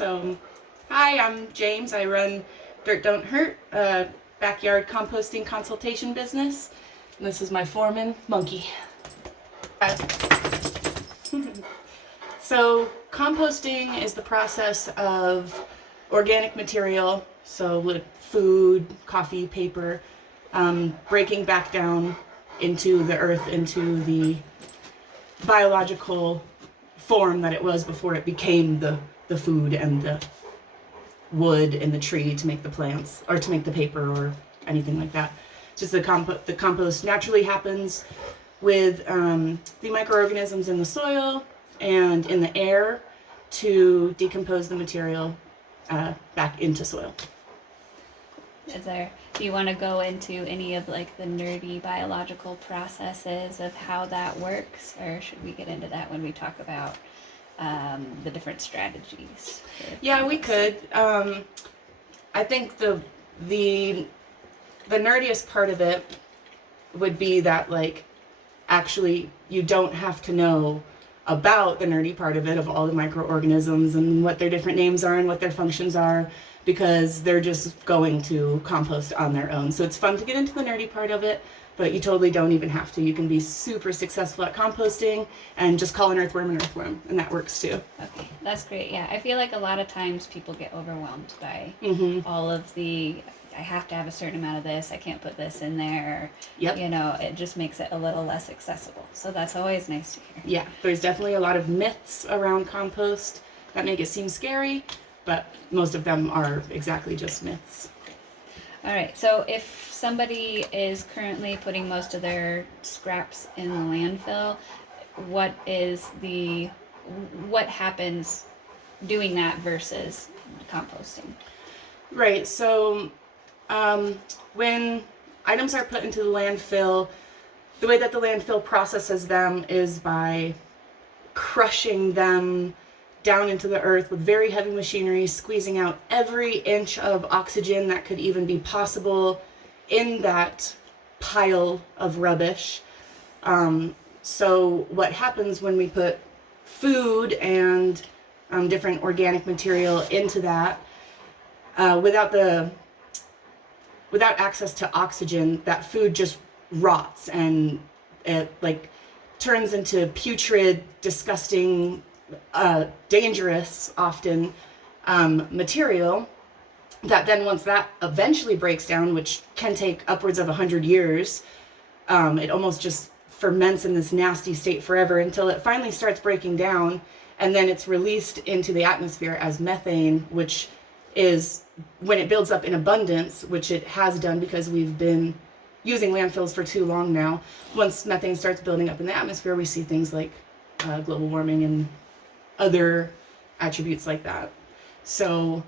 So, hi, I'm James. I run Dirt Don't Hurt, a backyard composting consultation business. And this is my foreman, Monkey. So, composting is the process of organic material, so like food, coffee, paper, breaking back down into the earth, into the biological form that it was before it became the food and the wood and the tree to make the plants or to make the paper or anything like that. Just the compost naturally happens with the microorganisms in the soil and in the air to decompose the material back into soil. Do you want to go into any of like the nerdy biological processes of how that works, or should we get into that when we talk about the different strategies? Yeah, we could. I think the nerdiest part of it would be that, like, actually you don't have to know about the nerdy part of it, of all the microorganisms and what their different names are and what their functions are, because they're just going to compost on their own. So it's fun to get into the nerdy part of it, but you totally don't even have to. You can be super successful at composting and just call an earthworm, and that works too. Okay, that's great. Yeah, I feel like a lot of times people get overwhelmed by all of the, I have to have a certain amount of this, I can't put this in there. Yep. You know, it just makes it a little less accessible. So that's always nice to hear. Yeah, there's definitely a lot of myths around compost that make it seem scary, but most of them are exactly just myths. All right, so if somebody is currently putting most of their scraps in the landfill, what happens doing that versus composting? Right, so when items are put into the landfill, the way that the landfill processes them is by crushing them down into the earth with very heavy machinery, squeezing out every inch of oxygen that could even be possible in that pile of rubbish. So what happens when we put food and different organic material into that, without access to oxygen, that food just rots and it like turns into putrid, disgusting, dangerous often material that then, once that eventually breaks down, which can take upwards of 100 years, it almost just ferments in this nasty state forever until it finally starts breaking down, and then it's released into the atmosphere as methane, which is, when it builds up in abundance, which it has done because we've been using landfills for too long now. Once methane starts building up in the atmosphere, we see things like global warming and other attributes like that. So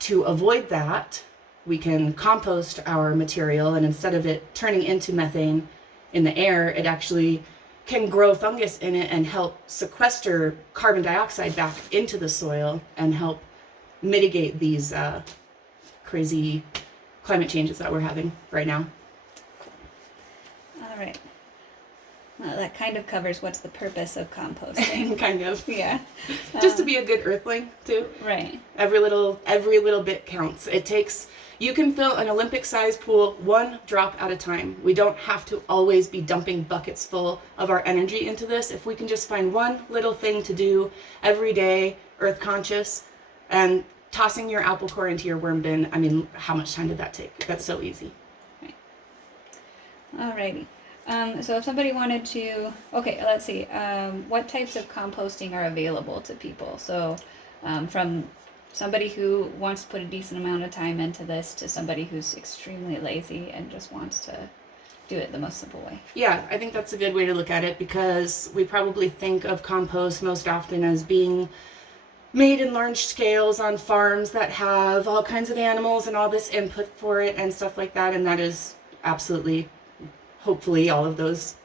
to avoid that, we can compost our material, and instead of it turning into methane in the air, it actually can grow fungus in it and help sequester carbon dioxide back into the soil and help mitigate these crazy climate changes that we're having right now. All right. Well, that kind of covers what's the purpose of composting. Kind of. Yeah. Just to be a good earthling too. Right. Every little bit counts. You can fill an Olympic-sized pool one drop at a time. We don't have to always be dumping buckets full of our energy into this. If we can just find one little thing to do every day, earth conscious, and tossing your apple core into your worm bin, I mean, how much time did that take? That's so easy. Right. Alrighty. So if somebody wanted to, okay, let's see, what types of composting are available to people? So from somebody who wants to put a decent amount of time into this to somebody who's extremely lazy and just wants to do it the most simple way. Yeah, I think that's a good way to look at it, because we probably think of compost most often as being made in large scales on farms that have all kinds of animals and all this input for it and stuff like that, and that is absolutely, hopefully all of those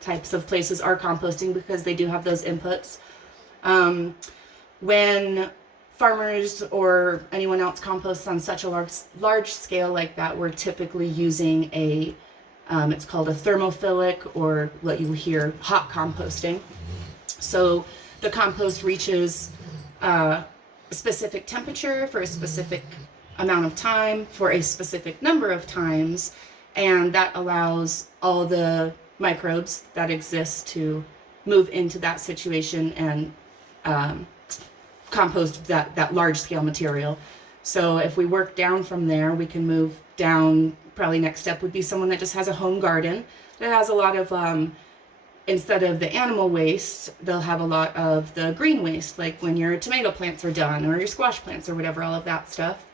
types of places are composting because they do have those inputs. When farmers or anyone else composts on such a large scale like that, we're typically using it's called a thermophilic, or what you hear, hot composting. So the compost reaches specific temperature for a specific amount of time for a specific number of times, and that allows all the microbes that exist to move into that situation and compost that large scale material. So if we work down from there, we can move down. Probably next step would be someone that just has a home garden that has a lot of instead of the animal waste, they'll have a lot of the green waste, like when your tomato plants are done or your squash plants or whatever, all of that stuff.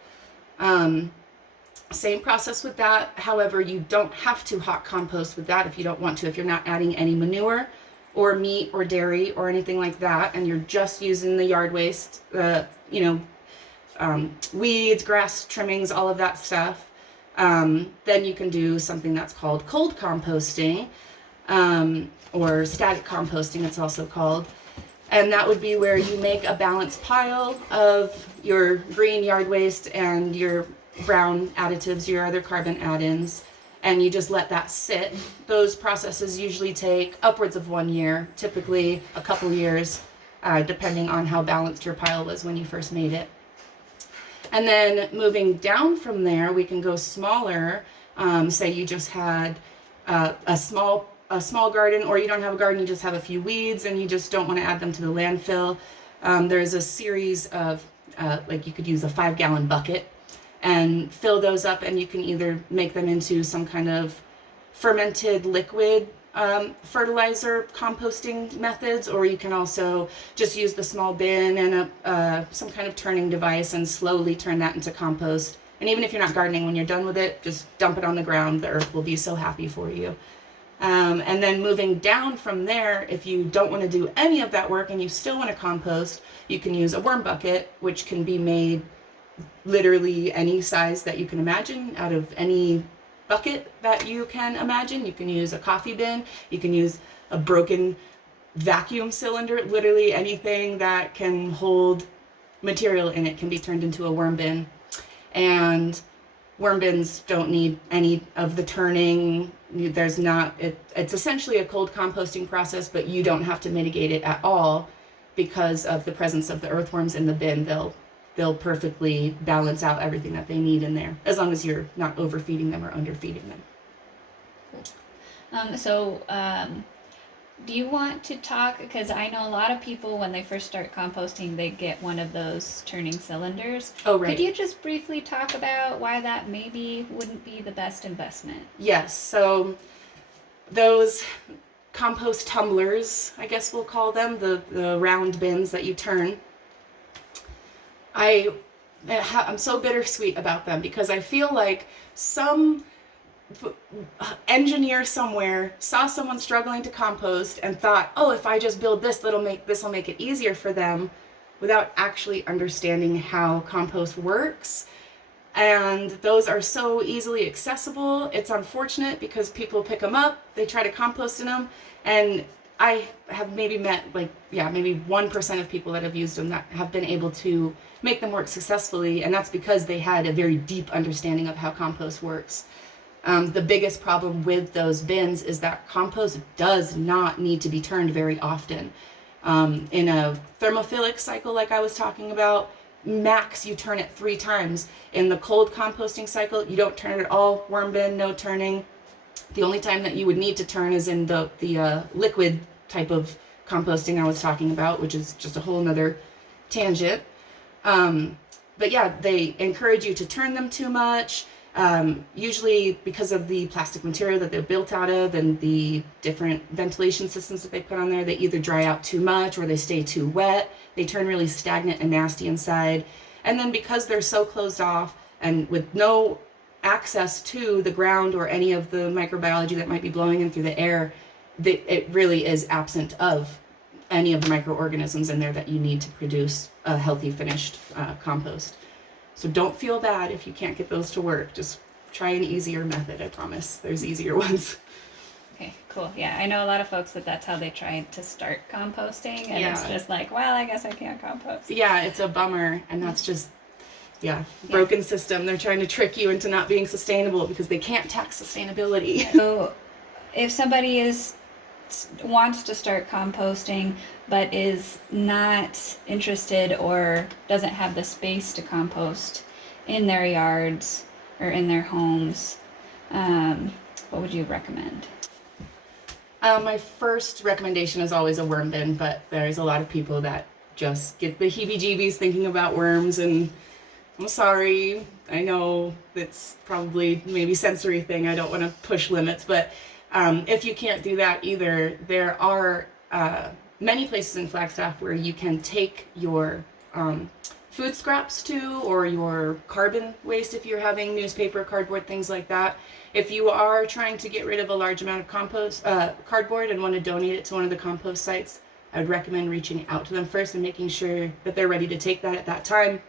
Same process with that. However, you don't have to hot compost with that if you don't want to. If you're not adding any manure or meat or dairy or anything like that, and you're just using the yard waste, weeds, grass trimmings, all of that stuff, then you can do something that's called cold composting, or static composting, it's also called. And that would be where you make a balanced pile of your green yard waste and your brown additives, your other carbon add-ins, and you just let that sit. Those processes usually take upwards of 1 year, typically a couple years, depending on how balanced your pile was when you first made it. And then moving down from there, we can go smaller. Say you just had a small garden, or you don't have a garden, you just have a few weeds and you just don't want to add them to the landfill. There's a series of, like you could use a 5-gallon bucket and fill those up, and you can either make them into some kind of fermented liquid fertilizer composting methods, or you can also just use the small bin and some kind of turning device and slowly turn that into compost. And even if you're not gardening, when you're done with it, just dump it on the ground. The earth will be so happy for you. And then moving down from there, if you don't want to do any of that work and you still want to compost, you can use a worm bucket, which can be made literally any size that you can imagine out of any bucket that you can imagine. You can use a coffee bin, you can use a broken vacuum cylinder, literally anything that can hold material in it can be turned into a worm bin. And worm bins don't need any of the turning. There's not, it's essentially a cold composting process, but you don't have to mitigate it at all because of the presence of the earthworms in the bin. They'll perfectly balance out everything that they need in there, as long as you're not overfeeding them or underfeeding them. Do you want to talk, because I know a lot of people when they first start composting, they get one of those turning cylinders. Oh, right. Could you just briefly talk about why that maybe wouldn't be the best investment? Yes, so those compost tumblers, I guess we'll call them, the round bins that you turn, I'm so bittersweet about them, because I feel like some engineer somewhere saw someone struggling to compost and thought, oh, if I just build this, this will make it easier for them, without actually understanding how compost works. And those are so easily accessible. It's unfortunate because people pick them up, they try to compost in them, and I have maybe met maybe 1% of people that have used them that have been able to make them work successfully, and that's because they had a very deep understanding of how compost works. The biggest problem with those bins is that compost does not need to be turned very often. In a thermophilic cycle like I was talking about, max you turn it 3 times. In the cold composting cycle, you don't turn it at all. Worm bin, no turning. The only time that you would need to turn is in the liquid type of composting I was talking about, which is just a whole nother tangent. But yeah, they encourage you to turn them too much. Usually because of the plastic material that they're built out of and the different ventilation systems that they put on there, they either dry out too much or they stay too wet. They turn really stagnant and nasty inside. And then because they're so closed off and with no access to the ground or any of the microbiology that might be blowing in through the air, it really is absent of any of the microorganisms in there that you need to produce a healthy finished compost. So don't feel bad if you can't get those to work. Just try an easier method, I promise. There's easier ones. Okay, cool. Yeah, I know a lot of folks that's how they try to start composting, and it's just like, well, I guess I can't compost. Yeah, it's a bummer, and that's just, broken system. They're trying to trick you into not being sustainable because they can't tax sustainability. So if somebody is wants to start composting but is not interested or doesn't have the space to compost in their yards or in their homes, what would you recommend? My first recommendation is always a worm bin, but there's a lot of people that just get the heebie-jeebies thinking about worms, and I'm sorry, I know it's probably maybe sensory thing, I don't want to push limits, but if you can't do that either, there are many places in Flagstaff where you can take your food scraps to, or your carbon waste if you're having newspaper, cardboard, things like that. If you are trying to get rid of a large amount of cardboard and want to donate it to one of the compost sites, I would recommend reaching out to them first and making sure that they're ready to take that at that time.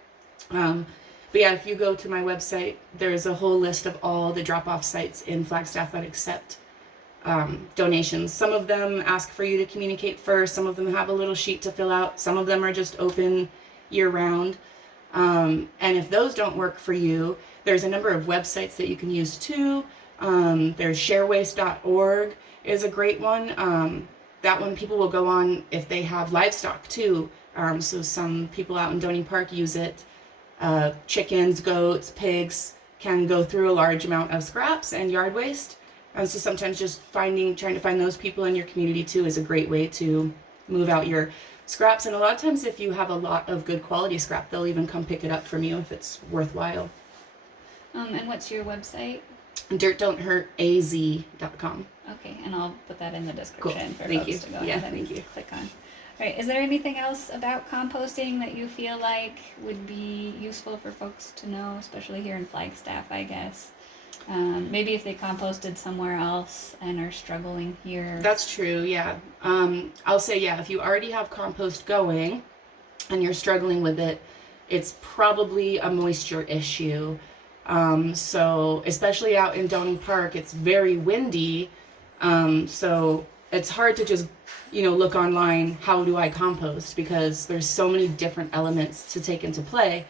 But yeah, if you go to my website, there's a whole list of all the drop-off sites in Flagstaff that accept donations. Some of them ask for you to communicate first. Some of them have a little sheet to fill out. Some of them are just open year-round. And if those don't work for you, there's a number of websites that you can use too. There's sharewaste.org is a great one. That one people will go on if they have livestock too. So some people out in Donny Park use it. Chickens, goats, pigs can go through a large amount of scraps and yard waste. And so sometimes just trying to find those people in your community too is a great way to move out your scraps. And a lot of times if you have a lot of good quality scrap, they'll even come pick it up from you if it's worthwhile. And what's your website? dirtdon'thurtaz.com. Okay, and I'll put that in the description for Thank folks you. to go Yeah, ahead and thank you. click on. All right, is there anything else about composting that you feel like would be useful for folks to know, especially here in Flagstaff, I guess? Maybe if they composted somewhere else and are struggling here. That's true, yeah. I'll say, yeah, if you already have compost going and you're struggling with it, it's probably a moisture issue. So especially out in Donny Park, it's very windy. So it's hard to just, look online, how do I compost? Because there's so many different elements to take into play.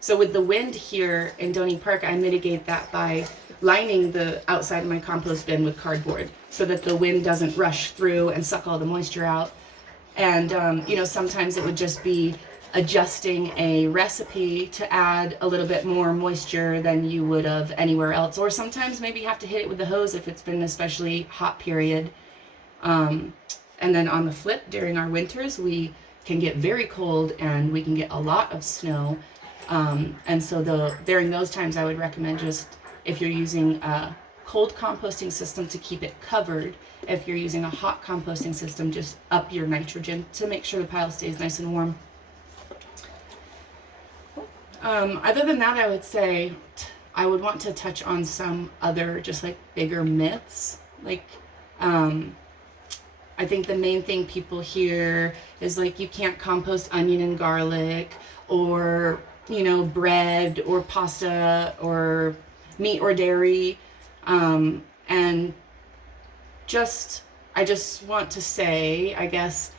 So with the wind here in Donny Park, I mitigate that by lining the outside of my compost bin with cardboard so that the wind doesn't rush through and suck all the moisture out. And, sometimes it would just be adjusting a recipe to add a little bit more moisture than you would have anywhere else. Or sometimes maybe you have to hit it with the hose if it's been an especially hot period. And then on the flip, during our winters, we can get very cold and we can get a lot of snow. And so during those times, I would recommend just, if you're using a cold composting system, to keep it covered. If you're using a hot composting system, just up your nitrogen to make sure the pile stays nice and warm. Other than that, I would say I would want to touch on some other just like bigger myths. Like, I think the main thing people hear is like you can't compost onion and garlic, or bread or pasta or meat or dairy. And I just want to say, I guess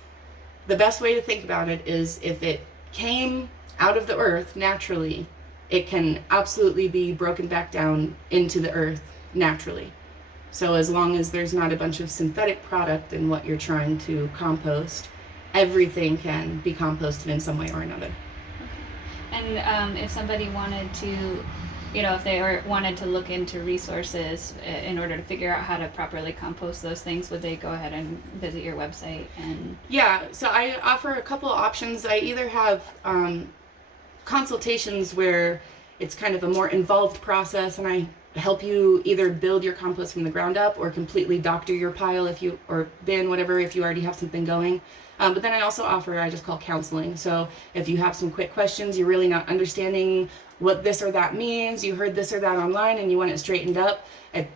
the best way to think about it is if it came out of the earth naturally, it can absolutely be broken back down into the earth naturally. So as long as there's not a bunch of synthetic product in what you're trying to compost, everything can be composted in some way or another. And if somebody wanted to, if they wanted to look into resources in order to figure out how to properly compost those things, would they go ahead and visit your website? And yeah, so I offer a couple of options. I either have consultations where it's kind of a more involved process, and I help you either build your compost from the ground up or completely doctor your pile or bin, whatever, if you already have something going. But then I also offer, I just call counseling. So if you have some quick questions, you're really not understanding what this or that means, you heard this or that online and you want it straightened up,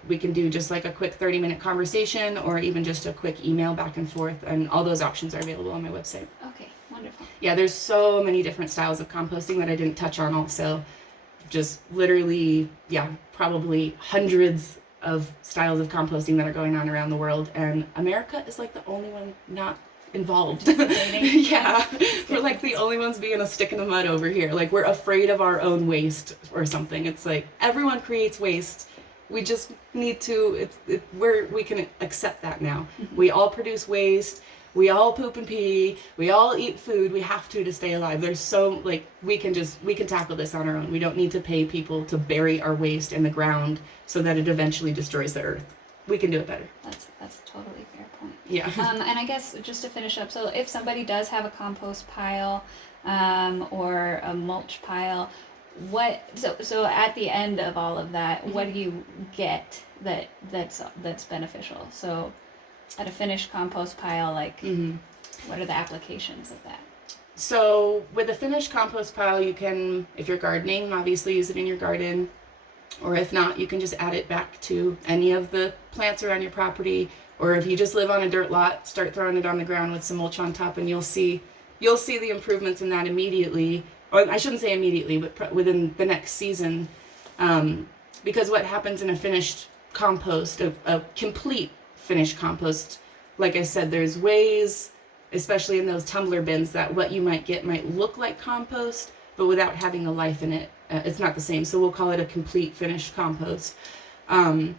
we can do just like a quick 30-minute conversation or even just a quick email back and forth, and all those options are available on my website. Okay, wonderful. Yeah, there's so many different styles of composting that I didn't touch on also. Just literally, probably hundreds of styles of composting that are going on around the world, and America is like the only one not involved. Yeah, we're like the only ones being a stick in the mud over here. Like, we're afraid of our own waste or something. It's like everyone creates waste. We just need to, we can accept that now. We all produce waste. We all poop and pee. We all eat food. We have to stay alive. There's so, like, we can tackle this on our own. We don't need to pay people to bury our waste in the ground so that it eventually destroys the earth. We can do it better. That's a totally fair point. Yeah. And I guess just to finish up, so if somebody does have a compost pile, or a mulch pile, so at the end of all of that, what do you get that's beneficial? So at a finished compost pile, like, what are the applications of that? So with a finished compost pile, you can, if you're gardening, obviously use it in your garden. Or if not, you can just add it back to any of the plants around your property. Or if you just live on a dirt lot, start throwing it on the ground with some mulch on top, and you'll see the improvements in that immediately. Or I shouldn't say immediately, but within the next season. Because what happens in a finished compost, a complete finished compost, like I said, there's ways, especially in those tumbler bins, that what you might get might look like compost, but without having the life in it, it's not the same. So we'll call it a complete finished compost. The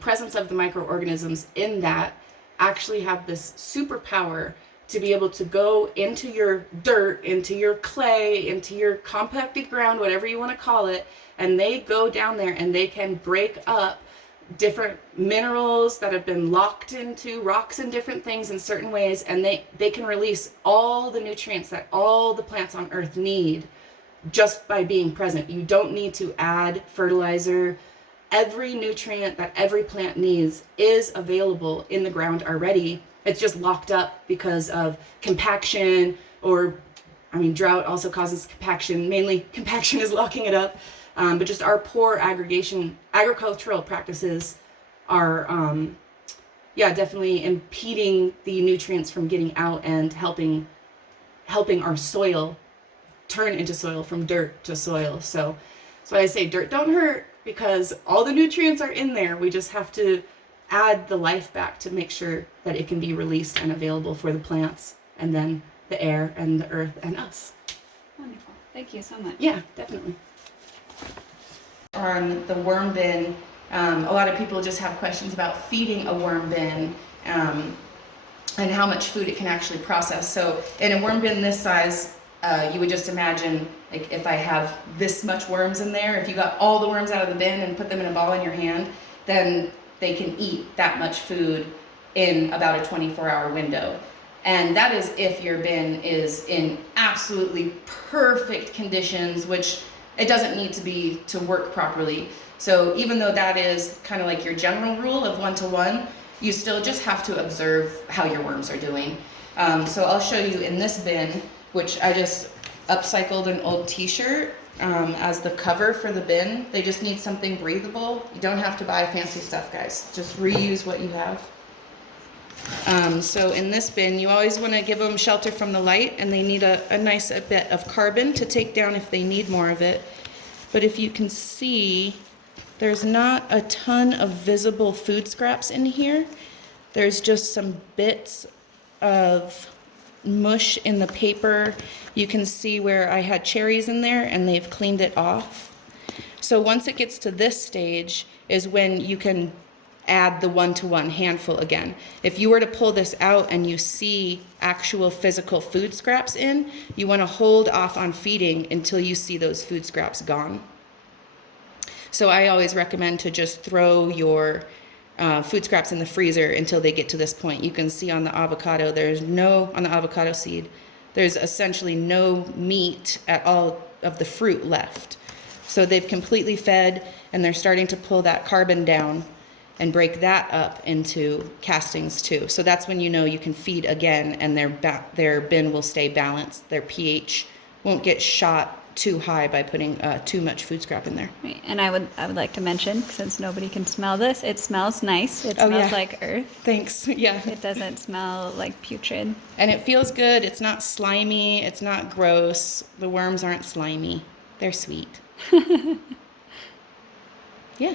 presence of the microorganisms in that actually have this superpower to be able to go into your dirt, into your clay, into your compacted ground, whatever you want to call it, and they go down there and they can break up different minerals that have been locked into rocks and different things in certain ways, and they can release all the nutrients that all the plants on earth need just by being present. You don't need to add fertilizer. Every nutrient that every plant needs is available in the ground already. It's just locked up because of compaction, or drought also causes compaction. Mainly compaction is locking it up. But just our poor agricultural practices are, definitely impeding the nutrients from getting out and helping our soil turn into soil, from dirt to soil. So I say dirt don't hurt, because all the nutrients are in there. We just have to add the life back to make sure that it can be released and available for the plants, and then the air and the earth and us. Wonderful. Thank you so much. Yeah, definitely. On the worm bin, a lot of people just have questions about feeding a worm bin, and how much food it can actually process. So in a worm bin this size, you would just imagine, like, if I have this much worms in there, if you got all the worms out of the bin and put them in a ball in your hand, then they can eat that much food in about a 24-hour window. And that is if your bin is in absolutely perfect conditions, which it doesn't need to be to work properly. So even though that is kind of like your general rule of 1-to-1, you still just have to observe how your worms are doing. So I'll show you in this bin, which I just upcycled an old t-shirt as the cover for the bin. They just need something breathable. You don't have to buy fancy stuff, guys. Just reuse what you have. So in this bin, you always want to give them shelter from the light, and they need a nice bit of carbon to take down if they need more of it. But if you can see, there's not a ton of visible food scraps in here. There's just some bits of mush in the paper. You can see where I had cherries in there, and they've cleaned it off. So once it gets to this stage is when you can add the 1-to-1 handful again. If you were to pull this out and you see actual physical food scraps in, you want to hold off on feeding until you see those food scraps gone. So I always recommend to just throw your food scraps in the freezer until they get to this point. You can see on the avocado, on the avocado seed, there's essentially no meat at all of the fruit left. So they've completely fed, and they're starting to pull that carbon down and break that up into castings too. So that's when you know you can feed again, and their bin will stay balanced. Their pH won't get shot too high by putting too much food scrap in there. Right. And I would like to mention, since nobody can smell this, it smells nice. It smells like earth. Thanks. Yeah. It doesn't smell like putrid. And it feels good. It's not slimy. It's not gross. The worms aren't slimy. They're sweet. Yeah.